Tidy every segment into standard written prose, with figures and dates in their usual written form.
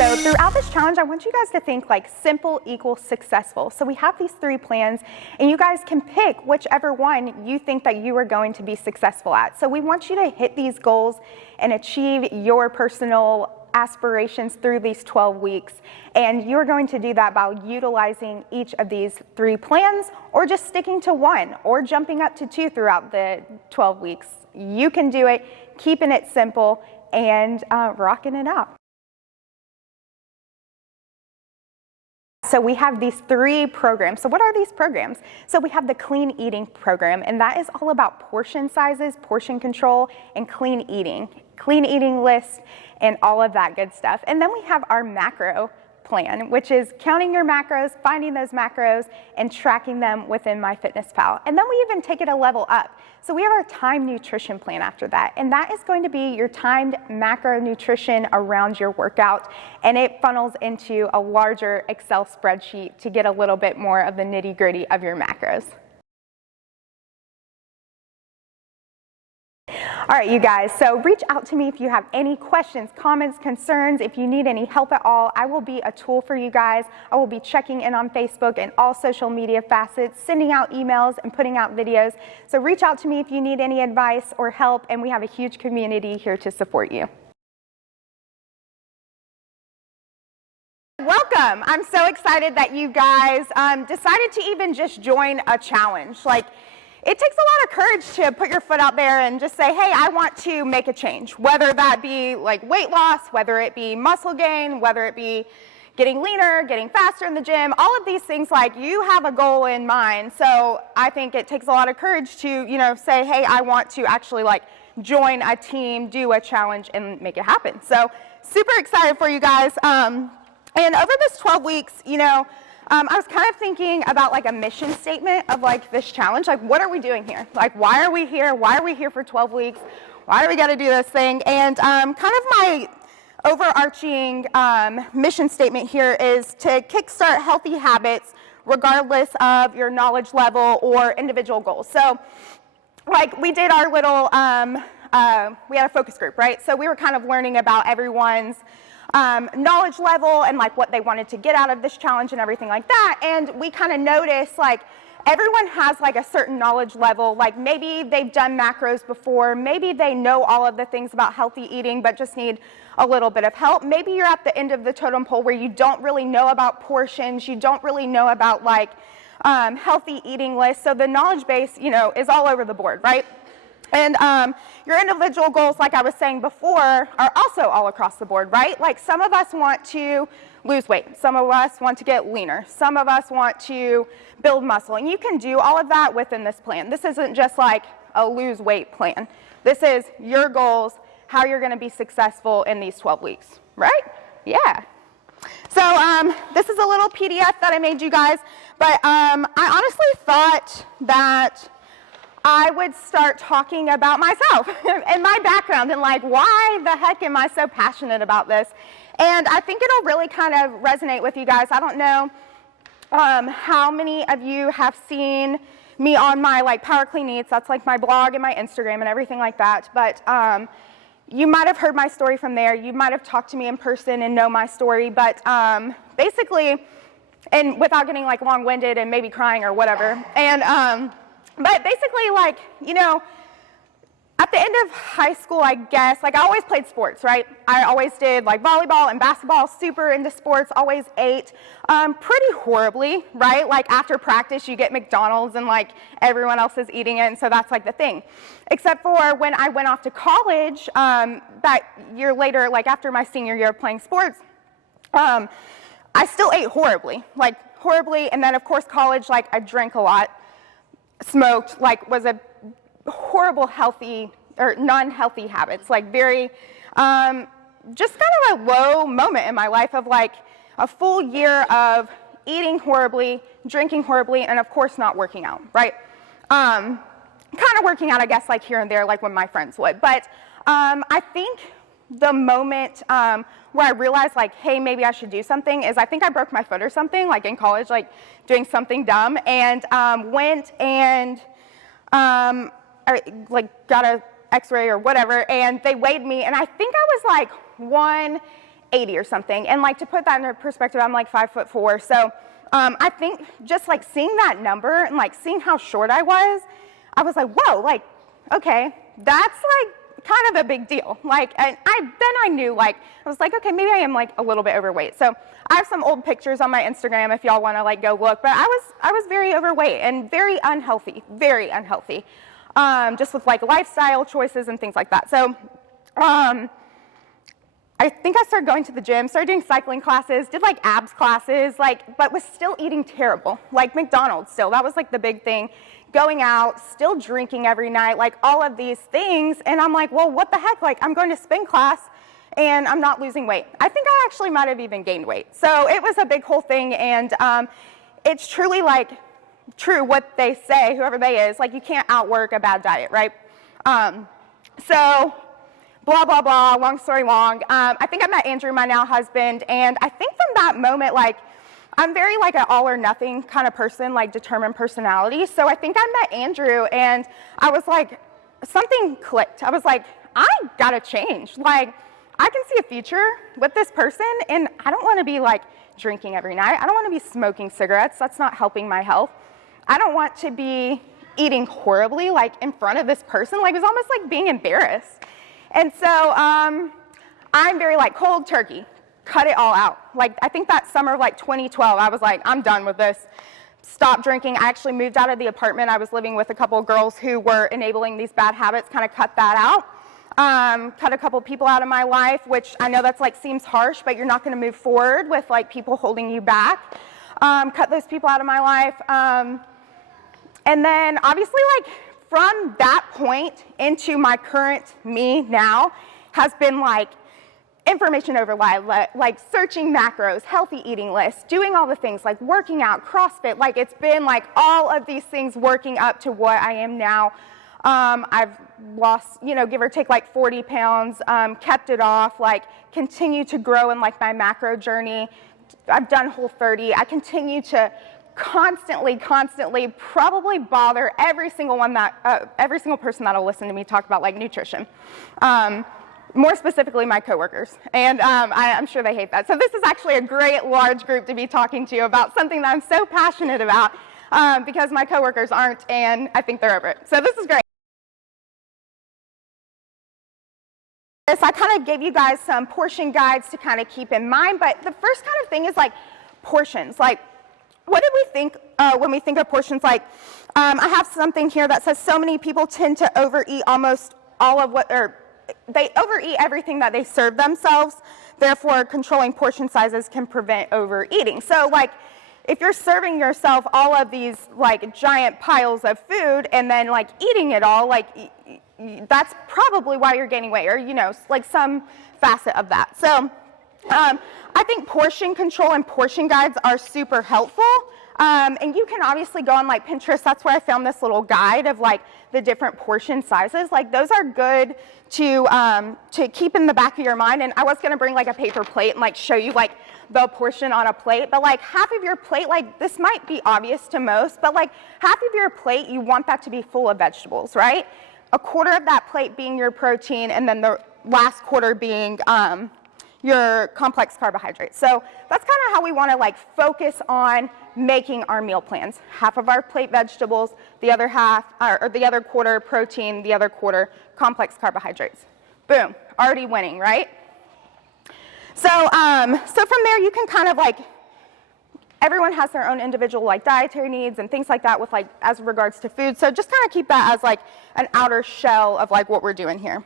So throughout this challenge, I want you guys to think like simple equals successful. So we have these 3 plans, and you guys can pick whichever one you think that you are going to be successful at. So we want you to hit these goals and achieve your personal aspirations through these 12 weeks. And you're going to do that by utilizing each of these 3 plans, or just sticking to 1, or jumping up to 2 throughout the 12 weeks. You can do it, keeping it simple, and rocking it out. So we have these 3 programs. So what are these programs? So we have the clean eating program, and that is all about portion sizes, portion control, and clean eating list, and all of that good stuff. And then we have our macro plan, which is counting your macros, finding those macros, and tracking them within MyFitnessPal. And then we even take it a level up. So we have our timed nutrition plan after that, and that is going to be your timed macro nutrition around your workout, and it funnels into a larger Excel spreadsheet to get a little bit more of the nitty-gritty of your macros. All right, you guys, so reach out to me if you have any questions, comments, concerns, if you need any help at all. I will be a tool for you guys. I will be checking in on Facebook and all social media facets, sending out emails and putting out videos. So reach out to me if you need any advice or help, and we have a huge community here to support you. Welcome. I'm so excited that you guys decided to even just join a challenge. It takes a lot of courage to put your foot out there and just say, hey, I want to make a change, whether that be like weight loss, whether it be muscle gain, whether it be getting leaner, getting faster in the gym, all of these things, like, you have a goal in mind. So I think it takes a lot of courage to, say, hey, I want to actually join a team, do a challenge, and make it happen. So super excited for you guys. And over this 12 weeks, I was kind of thinking about a mission statement of this challenge. What are we doing here? Why are we here? Why are we here for 12 weeks? Why do we got to do this thing? And kind of my overarching mission statement here is to kickstart healthy habits regardless of your knowledge level or individual goals. So we did our little, we had a focus group, right? So we were kind of learning about everyone's knowledge level and what they wanted to get out of this challenge and everything like that. And we kind of noticed everyone has a certain knowledge level. Maybe they've done macros before, maybe they know all of the things about healthy eating but just need a little bit of help. Maybe you're at the end of the totem pole where you don't really know about portions, you don't really know about healthy eating lists. So the knowledge base, is all over the board, right? And your individual goals, like I was saying before, are also all across the board, right? Some of us want to lose weight. Some of us want to get leaner. Some of us want to build muscle. And you can do all of that within this plan. This isn't just a lose weight plan. This is your goals, how you're going to be successful in these 12 weeks, right? Yeah. So this is a little PDF that I made you guys, but I honestly thought that I would start talking about myself and my background and why the heck am I so passionate about this? And I think it'll really kind of resonate with you guys. I don't know how many of you have seen me on my Power Clean Eats. That's my blog and my Instagram and everything like that. But you might have heard my story from there. You might have talked to me in person and know my story. But basically, and without getting long-winded and maybe crying or whatever, and but basically, at the end of high school, I guess, I always played sports, right? I always did volleyball and basketball, super into sports, always ate pretty horribly, right? After practice, you get McDonald's and everyone else is eating it, and so that's the thing. Except for when I went off to college, that year later, after my senior year of playing sports, I still ate horribly, horribly, and then of course college, I drank a lot, smoked, was a horrible healthy or non-healthy habits, very just kind of a low moment in my life of a full year of eating horribly, drinking horribly, and of course not working out, right? Kind of working out, I guess, here and there, when my friends would. But I think the moment where I realized, hey, maybe I should do something is I think I broke my foot or something, in college, doing something dumb, and went and got a x-ray or whatever, and they weighed me, and I think I was 1 80 or something. And like to put that into perspective, I'm like 5'4". So I think just like seeing that number and like seeing how short I was like, whoa, like, okay, that's like kind of a big deal. Like, and then I knew, like, I was like, okay, maybe I am like a little bit overweight. So I have some old pictures on my Instagram if y'all want to like go look, but I was very overweight and very unhealthy, just with like lifestyle choices and things like that. So I think I started going to the gym, started doing cycling classes, did like abs classes, like, but was still eating terrible, like McDonald's still. That was like the big thing. Going out, still drinking every night, like all of these things. And I'm like, well, what the heck? Like, I'm going to spin class and I'm not losing weight. I think I actually might have even gained weight. So it was a big whole thing. And it's truly like true what they say, whoever they is, like you can't outwork a bad diet, right? So blah, blah, blah, long story long. I think I met Andrew, my now husband, and I think from that moment, like, I'm very like an all or nothing kind of person, like determined personality. So I think I met Andrew and I was like, something clicked. I was like, I gotta change. Like, I can see a future with this person and I don't wanna be like drinking every night. I don't wanna be smoking cigarettes. That's not helping my health. I don't want to be eating horribly like in front of this person. Like, it was almost like being embarrassed. And so I'm very like cold turkey. Cut it all out. Like, I think that summer of like 2012, I was like, I'm done with this. Stop drinking. I actually moved out of the apartment. I was living with a couple of girls who were enabling these bad habits, kind of cut that out. Cut a couple people out of my life, which I know that's like seems harsh, but you're not going to move forward with like people holding you back. Cut those people out of my life. And then obviously like from that point into my current me now has been like information overload, like searching macros, healthy eating lists, doing all the things like working out, CrossFit, like it's been like all of these things working up to what I am now. I've lost, you know, give or take like 40 pounds, kept it off, like continue to grow in like my macro journey. I've done Whole30. I continue to constantly probably bother every single person that'll listen to me talk about like nutrition. More specifically, my coworkers, and I'm sure they hate that. So this is actually a great large group to be talking to about something that I'm so passionate about because my coworkers aren't, and I think they're over it. So this is great. I kind of gave you guys some portion guides to kind of keep in mind, but the first kind of thing is like portions. Like, what do we think when we think of portions? Like, I have something here that says so many people tend to overeat almost all of what, or they overeat everything that they serve themselves. Therefore, controlling portion sizes can prevent overeating. So, like, if you're serving yourself all of these like giant piles of food and then like eating it all, like that's probably why you're gaining weight, or you know, like some facet of that. So I think portion control and portion guides are super helpful. And you can obviously go on like Pinterest. That's where I found this little guide of like the different portion sizes. Like those are good to keep in the back of your mind. And I was going to bring like a paper plate and like show you like the portion on a plate, but like half of your plate, like this might be obvious to most, but like half of your plate, you want that to be full of vegetables, right? A quarter of that plate being your protein, and then the last quarter being your complex carbohydrates. So that's kind of how we want to like focus on making our meal plans. Half of our plate vegetables, the other half, or the other quarter protein, the other quarter complex carbohydrates. Boom, already winning, right? So, so from there you can kind of like, everyone has their own individual like dietary needs and things like that with like as regards to food. So just kind of keep that as like an outer shell of like what we're doing here.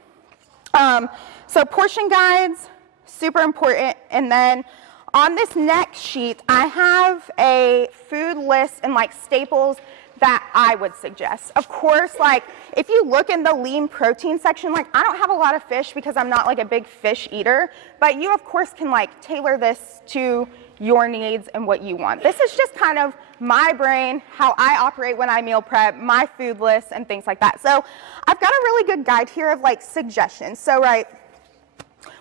So portion guides, super important. And then on this next sheet, I have a food list and like staples that I would suggest. Of course, like if you look in the lean protein section, like I don't have a lot of fish because I'm not like a big fish eater, but you of course can like tailor this to your needs and what you want. This is just kind of my brain, how I operate when I meal prep, my food list and things like that. So I've got a really good guide here of like suggestions. So right,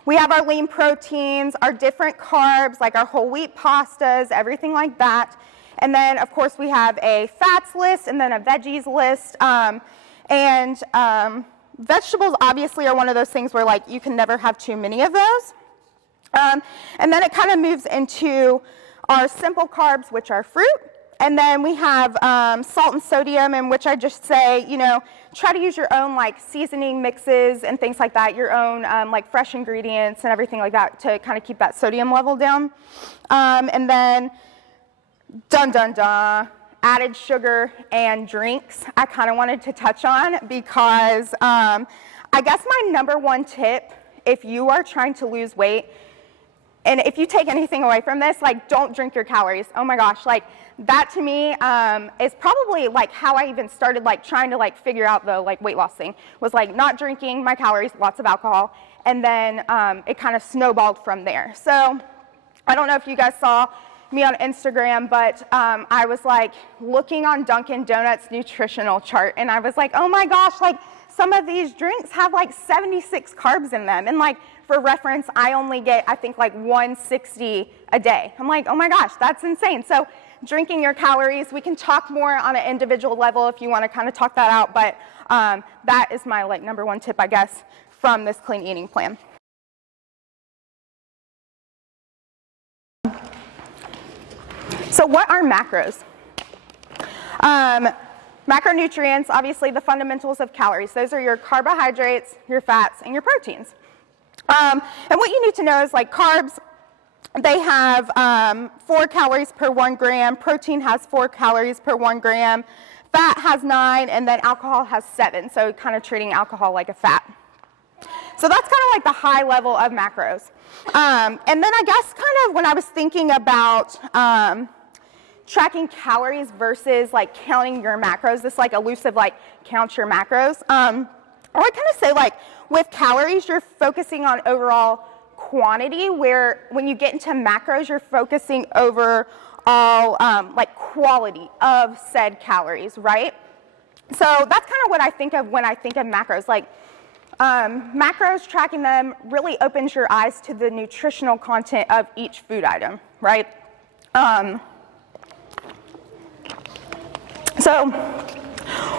we have our lean proteins, our different carbs, like our whole wheat pastas, everything like that. And then, of course, we have a fats list and then a veggies list. Vegetables obviously are one of those things where like you can never have too many of those. And then it kind of moves into our simple carbs, which are fruit. And then we have salt and sodium, in which I just say, try to use your own like seasoning mixes and things like that, your own like fresh ingredients and everything like that to kind of keep that sodium level down. And then, added sugar and drinks I kind of wanted to touch on because I guess my number one tip if you are trying to lose weight, and if you take anything away from this, like don't drink your calories. Oh my gosh, like that to me is probably like how I even started like trying to like figure out the like weight loss thing, was like not drinking my calories, lots of alcohol, and then it kind of snowballed from there. So I don't know if you guys saw me on Instagram, but I was like looking on Dunkin' Donuts nutritional chart, and I was like, oh my gosh, like some of these drinks have like 76 carbs in them, and like for reference, I only get I think like 160 a day. I'm like, oh my gosh, that's insane. So drinking your calories, we can talk more on an individual level if you want to kind of talk that out, but that is my like number one tip, I guess, from this clean eating plan. So what are macros? Macronutrients, obviously the fundamentals of calories. Those are your carbohydrates, your fats, and your proteins. And what you need to know is like carbs, they have 4 calories per 1 gram, protein has 4 calories per 1 gram, fat has 9, and then alcohol has 7, so kind of treating alcohol like a fat. So that's kind of like the high level of macros. And then I guess kind of when I was thinking about tracking calories versus like counting your macros, this like elusive like count your macros, I would kind of say like with calories you're focusing on overall quantity, where when you get into macros you're focusing overall like quality of said calories, right? So that's kind of what I think of when I think of macros. Like macros, tracking them really opens your eyes to the nutritional content of each food item, right? So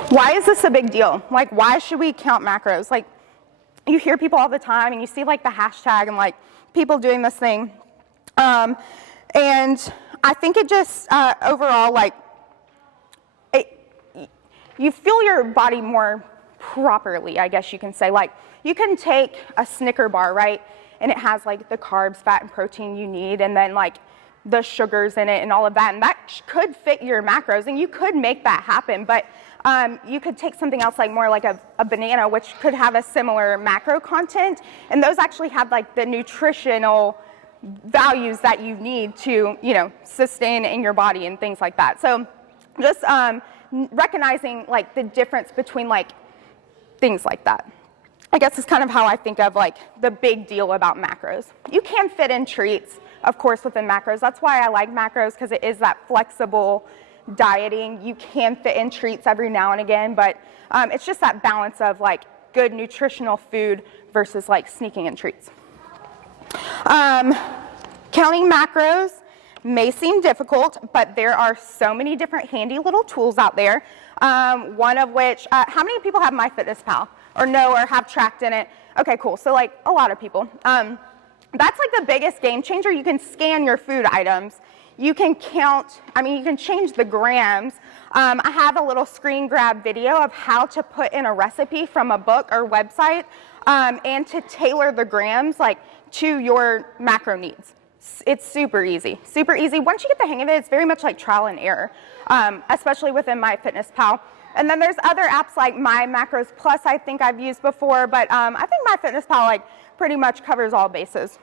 why is this a big deal? Like, why should we count macros? Like, you hear people all the time, and you see like the hashtag and like people doing this thing. And I think it just overall, like, you feel your body more properly, I guess you can say. Like, you can take a Snicker bar, right? And it has like the carbs, fat, and protein you need, and then like the sugars in it and all of that, and that could fit your macros, and you could make that happen, but you could take something else like more like a banana, which could have a similar macro content, and those actually have like the nutritional values that you need to, sustain in your body and things like that. So just recognizing like the difference between like things like that, I guess, is kind of how I think of like the big deal about macros. You can fit in treats, of course, within macros. That's why I like macros, because it is that flexible dieting. You can fit in treats every now and again, but it's just that balance of like good nutritional food versus like sneaking in treats. Counting macros may seem difficult, but there are so many different handy little tools out there. One of which, how many people have MyFitnessPal or know or have tracked in it? Okay, cool. So like a lot of people. That's like the biggest game changer. You can scan your food items. You can count, you can change the grams. I have a little screen grab video of how to put in a recipe from a book or website and to tailor the grams like to your macro needs. It's super easy, super easy. Once you get the hang of it, it's very much like trial and error, especially within MyFitnessPal. And then there's other apps like My Macros Plus I think I've used before, but I think MyFitnessPal like pretty much covers all bases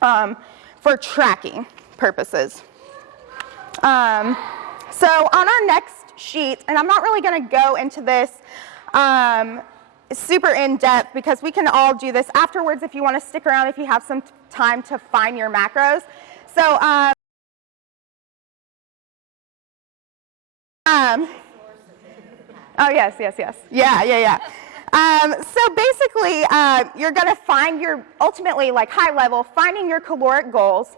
for tracking purposes. So on our next sheet, and I'm not really going to go into this super in depth because we can all do this afterwards if you want to stick around, if you have some time to find your macros. So oh yes. Yeah. So basically, you're going to find your, ultimately, like high level, finding your caloric goals,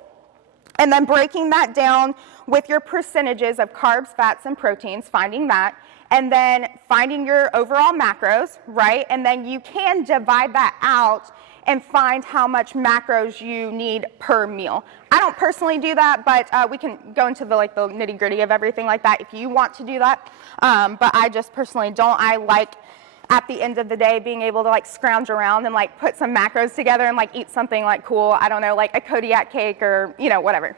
and then breaking that down with your percentages of carbs, fats, and proteins, finding that, and then finding your overall macros, right? And then you can divide that out and find how much macros you need per meal. I don't personally do that, but we can go into the nitty-gritty of everything like that if you want to do that. But I just personally don't. I like at the end of the day being able to scrounge around and put some macros together and eat something cool. I don't know, like a Kodiak cake or whatever.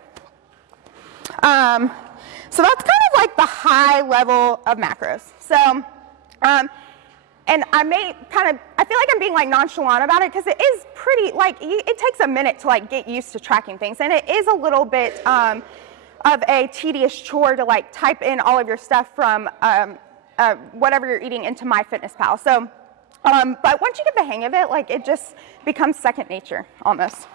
So that's kind of the high level of macros. So, and I feel like I'm being nonchalant about it because it is pretty, it takes a minute to get used to tracking things, and it is a little bit of a tedious chore to type in all of your stuff from whatever you're eating into MyFitnessPal. So, but once you get the hang of it, it just becomes second nature almost.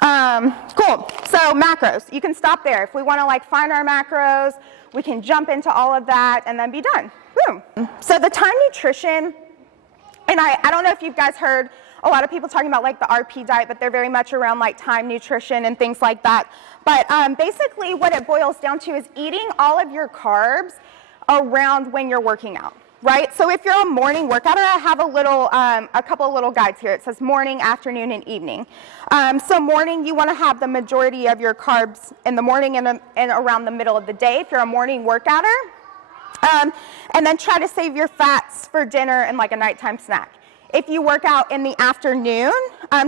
Cool. So macros, you can stop there. If we want to find our macros, we can jump into all of that and then be done. Boom. So the time nutrition, and I don't know if you guys heard a lot of people talking about the RP diet, but they're very much around time nutrition and things like that. But basically what it boils down to is eating all of your carbs around when you're working out. Right? So if you're a morning workouter, I have a couple of little guides here. It says morning, afternoon, and evening. So morning, you want to have the majority of your carbs in the morning and around the middle of the day if you're a morning workouter. And then try to save your fats for dinner and a nighttime snack. If you work out in the afternoon,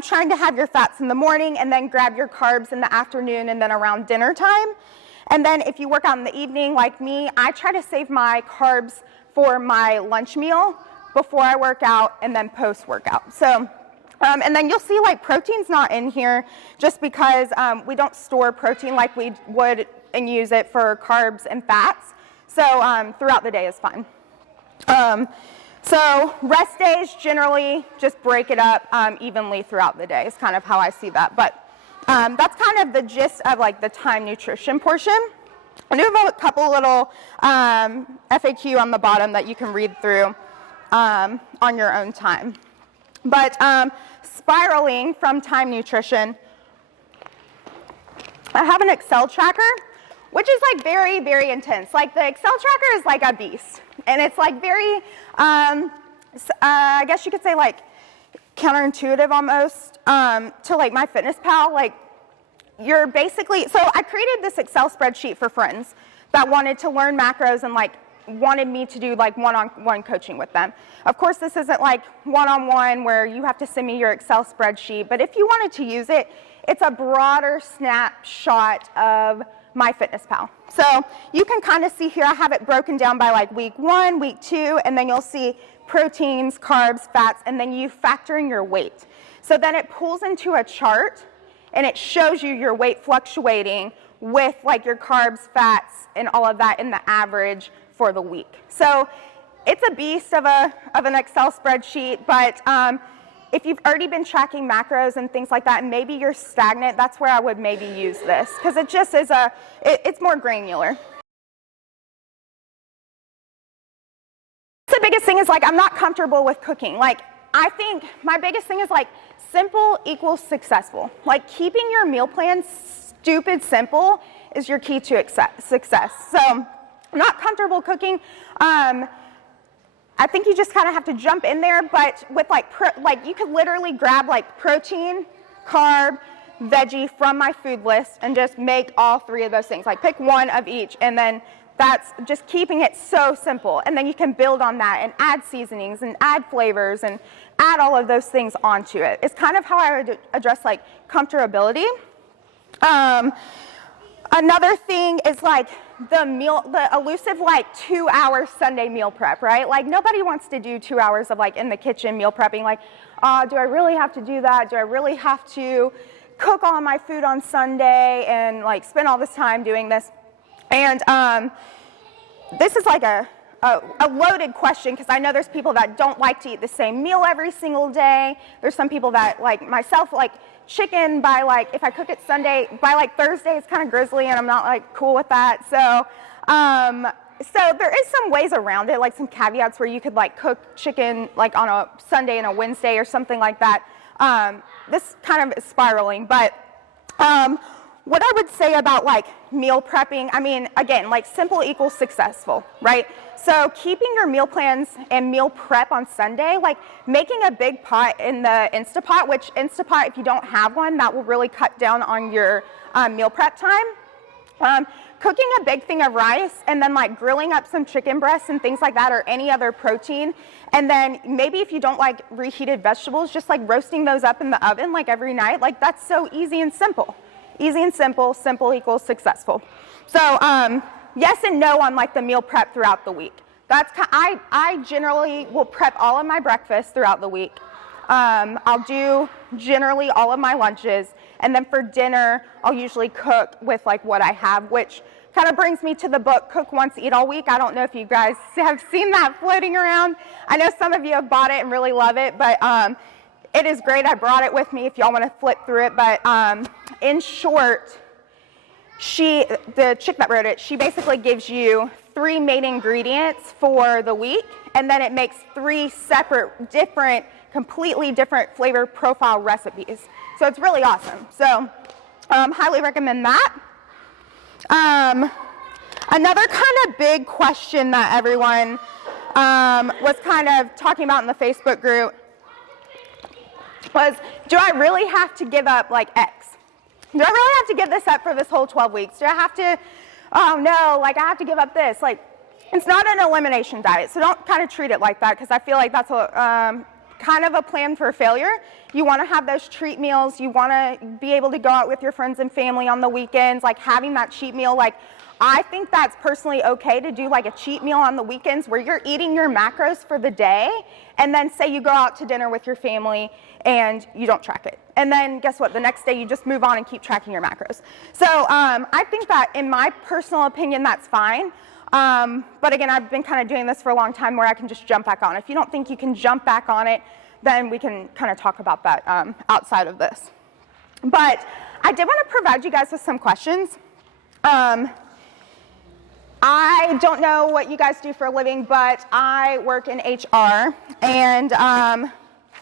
trying to have your fats in the morning and then grab your carbs in the afternoon and then around dinner time. And then if you work out in the evening like me, I try to save my carbs for my lunch meal before I work out and then post-workout. So, and then you'll see protein's not in here just because we don't store protein like we would and use it for carbs and fats. So throughout the day is fine. So rest days, generally just break it up evenly throughout the day is kind of how I see that. But that's kind of the gist of the time nutrition portion. I do have a couple little FAQ on the bottom that you can read through on your own time. But spiraling from time nutrition, I have an Excel tracker, which is very, very intense. The Excel tracker is a beast. And it's very, I guess you could say counterintuitive almost to MyFitnessPal. You're basically, so I created this Excel spreadsheet for friends that wanted to learn macros and wanted me to do one-on-one coaching with them. Of course, this isn't one-on-one where you have to send me your Excel spreadsheet, but if you wanted to use it, it's a broader snapshot of MyFitnessPal. So you can kind of see here, I have it broken down by week 1, week 2, and then you'll see proteins, carbs, fats, and then you factor in your weight. So then it pulls into a chart and it shows you your weight fluctuating with your carbs, fats, and all of that in the average for the week. So it's a beast of an Excel spreadsheet, but if you've already been tracking macros and things like that, and maybe you're stagnant, that's where I would maybe use this, because it just is it's more granular. The biggest thing is I'm not comfortable with cooking. I think my biggest thing is simple equals successful. Keeping your meal plan stupid simple is your key to success. So I'm not comfortable cooking. I think you just kind of have to jump in there, but with you could literally grab protein, carb, veggie from my food list and just make all 3 of those things. Pick one of each, and then that's just keeping it so simple. And then you can build on that and add seasonings and add flavors and add all of those things onto it. It's kind of how I would address comfortability. Another thing is the elusive 2-hour Sunday meal prep, right? Nobody wants to do 2 hours of in the kitchen meal prepping. Do I really have to do that? Do I really have to cook all my food on Sunday and spend all this time doing this? And this is a loaded question, because I know there's people that don't like to eat the same meal every single day. There's some people that, myself, chicken by if I cook it Sunday, by Thursday it's kind of grizzly and I'm not cool with that. So so there is some ways around it, some caveats where you could cook chicken on a Sunday and a Wednesday or something like that. This kind of is spiraling, but what I would say about like meal prepping, I mean, again, like simple equals successful, right? So keeping your meal plans and meal prep on Sunday, like making a big pot in the Instapot, which Instapot, if you don't have one, that will really cut down on your meal prep time. Cooking a big thing of rice and then like grilling up some chicken breasts and things like that, or any other protein. And then maybe if you don't like reheated vegetables, just like roasting those up in the oven like every night. Like that's so easy and simple. Easy and simple, simple equals successful. So yes and no on like the meal prep throughout the week. I generally will prep all of my breakfasts throughout the week. I'll do generally all of my lunches, and then for dinner I'll usually cook with like what I have, which kind of brings me to the book Cook Once, Eat All Week. I don't know if you guys have seen that floating around. I know some of you have bought it and really love it, but it is great. I brought it with me if y'all want to flip through it. But in short, the chick that wrote it, she basically gives you 3 main ingredients for the week, and then it makes 3 separate, different, completely different flavor profile recipes. So it's really awesome. So highly recommend that. Another kind of big question that everyone was kind of talking about in the Facebook group was, do I really have to give up like X? Do I really have to give this up for this whole 12 weeks? Do I have to, oh no, like I have to give up this? Like, it's not an elimination diet, so don't kind of treat it like that, because I feel like that's a, kind of a plan for failure. You want to have those treat meals. You want to be able to go out with your friends and family on the weekends, like having that cheat meal. Like, I think that's personally okay to do like a cheat meal on the weekends where you're eating your macros for the day, and then say you go out to dinner with your family and you don't track it. And then guess what? The next day you just move on and keep tracking your macros. So I think that in my personal opinion, that's fine. But again, I've been kind of doing this for a long time where I can just jump back on. If you don't think you can jump back on it, then we can kind of talk about that outside of this. But I did want to provide you guys with some questions. I don't know what you guys do for a living, but I work in HR, and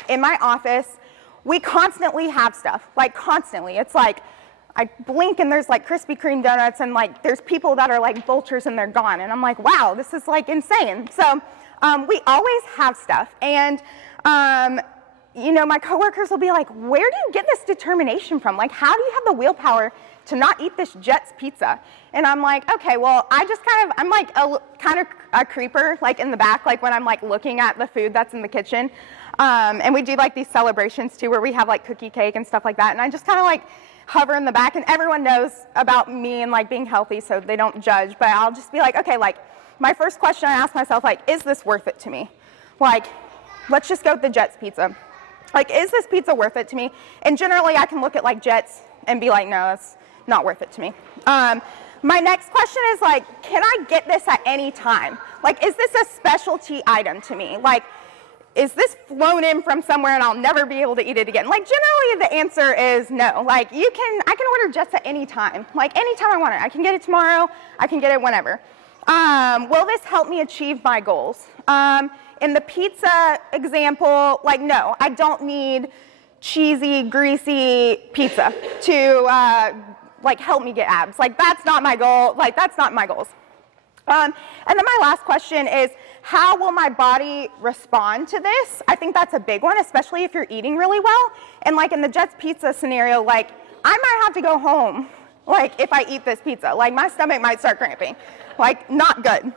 in my office, we constantly have stuff, like constantly. It's like, I blink and there's like Krispy Kreme donuts, and like there's people that are like vultures and they're gone, and I'm like, wow, this is like insane. So we always have stuff, and you know, my coworkers will be like, where do you get this determination from? Like, how do you have the willpower to not eat this Jets pizza? And I'm like, okay, well, I just I'm like kind of a creeper, like in the back, like when I'm like looking at the food that's in the kitchen. And we do like these celebrations too, where we have like cookie cake and stuff like that. And I just kind of like hover in the back, and everyone knows about me and like being healthy, so they don't judge. But I'll just be like, okay, like my first question I ask myself, like, is this worth it to me? Like, let's just go with the Jets pizza. Like, is this pizza worth it to me? And generally I can look at like Jets and be like, no, that's not worth it to me. My next question is like, can I get this at any time? Like, is this a specialty item to me? Like, is this flown in from somewhere and I'll never be able to eat it again? Like, generally the answer is no. Like, I can order Jets at any time. Like, anytime I want it. I can get it tomorrow. I can get it whenever. Will this help me achieve my goals? In the pizza example, like, no, I don't need cheesy, greasy pizza to like help me get abs. Like, that's not my goal. Like, that's not my goals. And then my last question is, how will my body respond to this? I think that's a big one, especially if you're eating really well. And like in the Jets pizza scenario, like I might have to go home, like if I eat this pizza. Like my stomach might start cramping. Like, not good.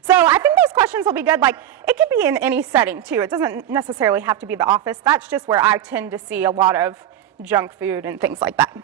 So I think those questions will be good. Like, it could be in any setting too. It doesn't necessarily have to be the office. That's just where I tend to see a lot of junk food and things like that.